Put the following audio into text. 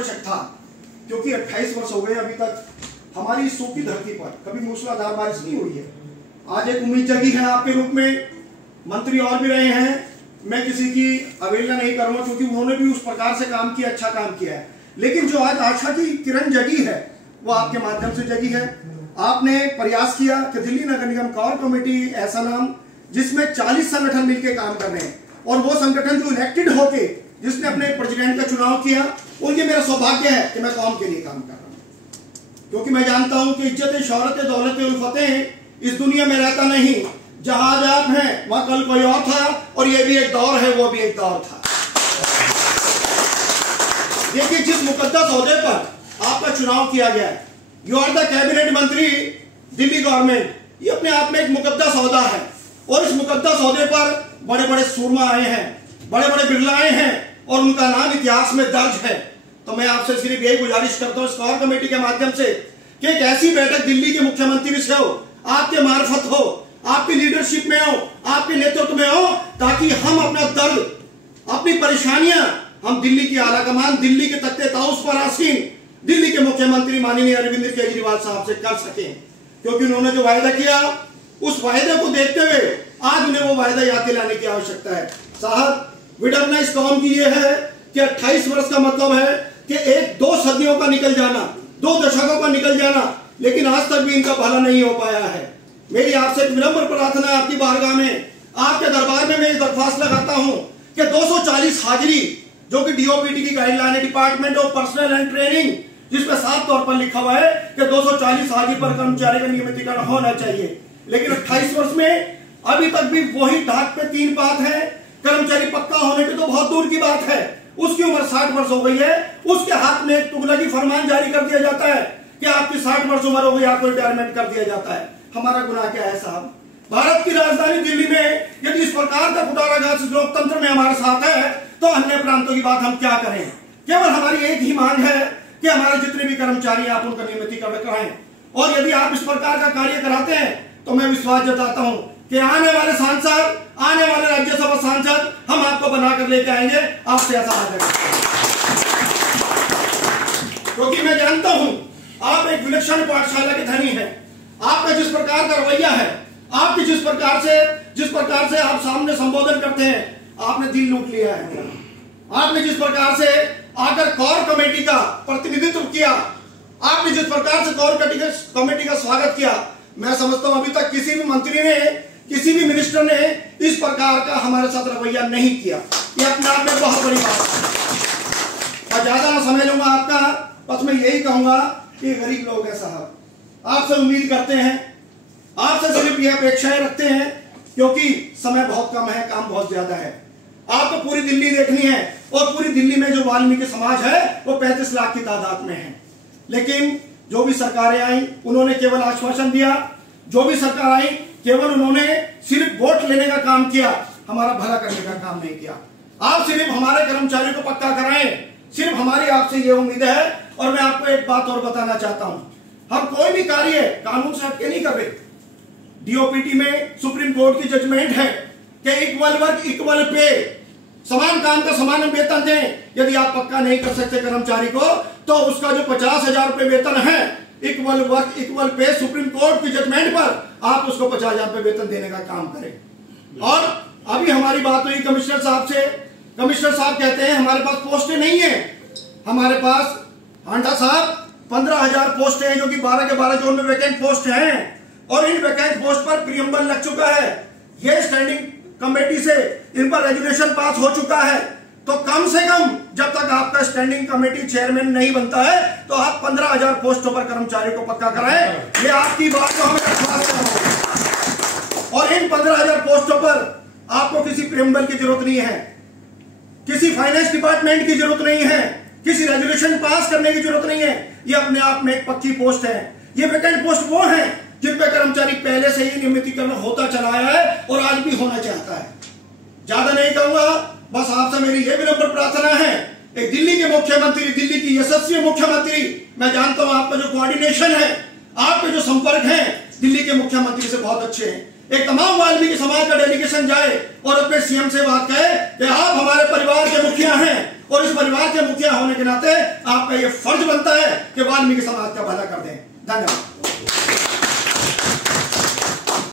आवश्यक था, क्योंकि 28 वर्ष हो गए अभी तक हमारी सूखी धरती पर कभी मूसलाधार बारिश नहीं हुई है। आज एक उम्मीद जगी है आपके रूप में, मंत्री और भी रहे हैं, मैं किसी की अवहेलना नहीं करूंगा क्योंकि उन्होंने भी उस प्रकार से काम किया, अच्छा काम किया है। लेकिन जो आज आशा की किरण जगी है वो आपके माध्यम से जगी है। आपने प्रयास किया कि दिल्ली नगर निगम कोर कमेटी ऐसा नाम जिसमें 40 संगठन मिलकर काम कर रहे हैं, और वो संगठन जो इलेक्टेड होके जिसने अपने प्रेसिडेंट का चुनाव किया, और ये मेरा सौभाग्य है कि मैं कौम के लिए काम कर रहा हूं, क्योंकि मैं जानता हूं कि इज्जत शोहरत दौलत उल्फतें इस दुनिया में रहता नहीं। जहां आज आप हैं वहां कल कोई और था, और ये भी एक दौर है, वो भी एक दौर था। देखिए, जिस मुकद्दस ओहदे पर आपका चुनाव किया गया है, यू आर द कैबिनेट मंत्री दिल्ली गवर्नमेंट, ये अपने आप में एक मुकद्दस ओहदा है, और इस मुकद्दस ओहदे पर बड़े बड़े सूरमा आए हैं, बड़े बड़े बिरला आए हैं, और उनका नाम इतिहास में दर्ज है। तो मैं आपसे सिर्फ यही गुजारिश करता हूं इस कोर कमेटी के माध्यम से कि एक ऐसी बैठक दिल्ली के मुख्यमंत्री से हो, आपके मार्फत हो, आपकी लीडरशिप में हो, आपके नेतृत्व में हो, ताकि हम अपना दर्द, अपनी परेशानियां हम दिल्ली की आला कमान, दिल्ली के तख्ते ताउस पर आसीन दिल्ली के मुख्यमंत्री माननीय अरविंद केजरीवाल साहब से कर सकें। क्योंकि उन्होंने जो वायदा किया, उस वायदे को देखते हुए आज उन्हें वो वायदा याद दिलाने की आवश्यकता है। साहब, विडंबना इस कौम की ये है कि 28 वर्ष का मतलब है कि 1-2 सदियों का निकल जाना, 2 दशकों का निकल जाना, लेकिन आज तक भी इनका भला नहीं हो पाया है। मेरी आपसे एक विनम्र प्रार्थना है आपकी बारगाह में, आपके दरबार में मैं दरख्वास्त लगाता हूं कि 240 हाजिरी जो कि डीओपीटी की गाइडलाइन है, department of personal and training, जिसमें साफ तौर पर लिखा हुआ है कि 240 हाजिरी पर कर्मचारी का नियमितीकरण होना चाहिए। लेकिन 28 वर्ष में अभी तक भी वही ढाक पे 3 बात है। कर्मचारी पक्का होने की तो बहुत दूर की बात है, उसकी उम्र 60 वर्ष हो गई है, उसके हाथ में एक तुगलकी फरमान जारी कर दिया जाता है कि आपकी 60 वर्ष उम्र हो गई, आपको रिटायरमेंट कर दिया जाता है। हमारा गुनाह क्या है साहब? भारत की राजधानी दिल्ली में यदि इस प्रकार का कुटाराघात लोकतंत्र में हमारे साथ है, तो अन्य प्रांतों की बात हम क्या करें? केवल हमारी एक ही मांग है कि हमारे जितने भी कर्मचारी आप उनका नियमितीकरण कराएं, और यदि आप इस प्रकार का कार्य कराते हैं तो मैं विश्वास जताता हूं कि आने वाले सांसद, आने वाले राज्यसभा सांसद हम आपको बनाकर लेके आएंगे, आपसे ऐसा आ जाएगा। क्योंकि मैं जानता हूं आप एक विलक्षण पाठशाला के धनी हैं। आपका जिस प्रकार का रवैया है, आपकी जिस प्रकार से आप सामने संबोधन करते हैं, आपने दिल लूट लिया है। आपने जिस प्रकार से आकर कोर कमेटी का प्रतिनिधित्व किया, आपने जिस प्रकार से कोर कमेटी का स्वागत किया, मैं समझता हूं अभी तक किसी भी मंत्री ने, किसी भी मिनिस्टर ने इस प्रकार का हमारे साथ रवैया नहीं किया। यह अपने आप में बहुत बड़ी बात है। और ज्यादा ना समय लूंगा आपका, बस मैं यही कहूंगा कि गरीब लोग हैं साहब, आपसे उम्मीद करते हैं, आपसे सिर्फ यह अपेक्षाएं रखते हैं, क्योंकि समय बहुत कम है, काम बहुत ज्यादा है। आपको पूरी दिल्ली देखनी है, और पूरी दिल्ली में जो वाल्मीकि समाज है वो 35 लाख की तादाद में है। लेकिन जो भी सरकारें आई उन्होंने केवल आश्वासन दिया, जो भी सरकार आई केवल उन्होंने सिर्फ वोट लेने का काम किया, हमारा भला करने का काम नहीं किया। आप सिर्फ हमारे कर्मचारियों को पक्का कराएं, सिर्फ हमारी आपसे यह उम्मीद है। और मैं आपको एक बात और बताना चाहता हूं, हम कोई भी कार्य कानून से हटके नहीं कर रहे। डीओपीटी में सुप्रीम कोर्ट की जजमेंट है कि इक्वल वर्क इक्वल पे, समान काम का समान वेतन दें। यदि आप पक्का नहीं कर सकते कर्मचारी को, तो उसका जो 50,000 रुपए वेतन है, equal work equal pay, supreme court की जजमेंट पर आप उसको 50,000 रुपए वेतन देने का काम करें। और अभी हमारी बात हुई कमिश्नर साहब से, कमिश्नर साहब कहते हैं हमारे पास पोस्टें नहीं है। हमारे पास हांडा साहब 15,000 पोस्ट हैं, जो कि 12 के 12 जोन में वैकेंट पोस्ट हैं, और इन वैकेंट पोस्ट पर प्रीएम्बल लग चुका है। ये स्टैंडिंग कमेटी से इन पर रेजुलेशन पास हो चुका है। तो कम से कम जब तक आपका स्टैंडिंग कमेटी चेयरमैन नहीं बनता है, तो आप 15,000 पोस्टों पर कर्मचारी को पक्का कराएं। ये आपकी बात को हमें विश्वास करना। और इन 15,000 पोस्टों पर आपको किसी प्रीएम्बल की जरूरत नहीं है, किसी फाइनेंस डिपार्टमेंट की जरूरत नहीं है, किसी रेजुलेशन पास करने की जरूरत नहीं है। ये अपने आप में एक पक्की पोस्ट है। ये वैकेंट पोस्ट वो है जिन पे कर्मचारी पहले से ही नियमितीकरण होता चला आया है और आज भी होना चाहता है। ज्यादा नहीं कहूंगा, बस आपसे मेरी यह विनम्र प्रार्थना है, एक दिल्ली के मुख्यमंत्री, दिल्ली की यशस्वी मुख्यमंत्री, मैं जानता हूं आपका जो कोऑर्डिनेशन है, आपके जो संपर्क है दिल्ली के मुख्यमंत्री से बहुत अच्छे हैं। एक तमाम वाल्मीकि समाज का डेलीगेशन जाए और अपने सीएम से बात कहे कि आप हमारे परिवार के मुखिया हैं, और इस परिवार के मुखिया होने के नाते आपका यह फर्ज बनता है कि वाल्मीकि समाज का भला कर दें। धन्यवाद।